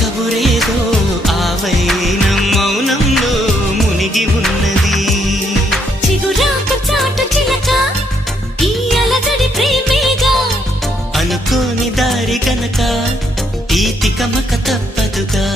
కబురేదో ఆవైనం మౌనంలో మునిగి ఉన్నది. చిగురాకు చాటు చిలక ఈ అలజడి ప్రేమేగా, అనుకోని దారి గనక ఈ తికమక తప్పదుగా.